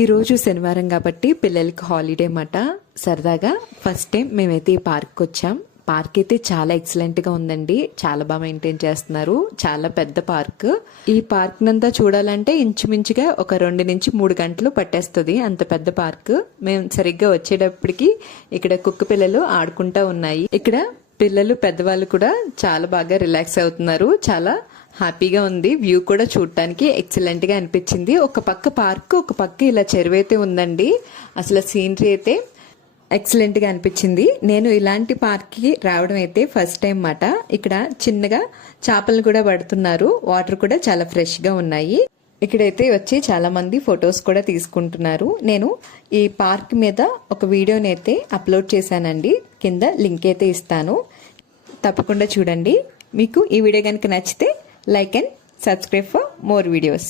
ఈరోజు శనివారం కాబట్టి పిల్లలకి హాలిడే మాట. సరదాగా ఫస్ట్ టైం మేమైతే ఈ పార్క్కి వచ్చాం. పార్క్ అయితే చాలా ఎక్సలెంట్గా ఉందండి. చాలా బాగా మెయింటైన్ చేస్తున్నారు. చాలా పెద్ద పార్క్. ఈ పార్క్ నంతా చూడాలంటే ఇంచుమించుగా ఒక 2 నుంచి 3 గంటలు పట్టేస్తుంది. అంత పెద్ద పార్క్. మేము సరిగ్గా వచ్చేటప్పటికి ఇక్కడ కుక్క పిల్లలు ఆడుకుంటా ఉన్నాయి. ఇక్కడ పిల్లలు పెద్దవాళ్ళు కూడా చాలా బాగా రిలాక్స్ అవుతున్నారు. చాలా హ్యాపీగా ఉంది. వ్యూ కూడా చూడటానికి ఎక్సలెంట్ గా అనిపించింది. ఒక పక్క పార్క్, ఒక పక్క ఇలా చెరువు అయితే ఉందండి. అసలు సీనరీ అయితే ఎక్సలెంట్ గా అనిపించింది. నేను ఇలాంటి పార్క్ కి రావడం అయితే ఫస్ట్ టైం మాట. ఇక్కడ చిన్నగా చేపలు కూడా పడుతున్నారు. వాటర్ కూడా చాలా ఫ్రెష్ గా ఉన్నాయి. ఇక్కడైతే వచ్చి చాలా మంది ఫొటోస్ కూడా తీసుకుంటున్నారు. నేను ఈ పార్క్ మీద ఒక వీడియోని అయితే అప్లోడ్ చేశానండి. కింద లింక్ అయితే ఇస్తాను, తప్పకుండా చూడండి. మీకు ఈ వీడియో కనుక నచ్చితే like and subscribe for more videos.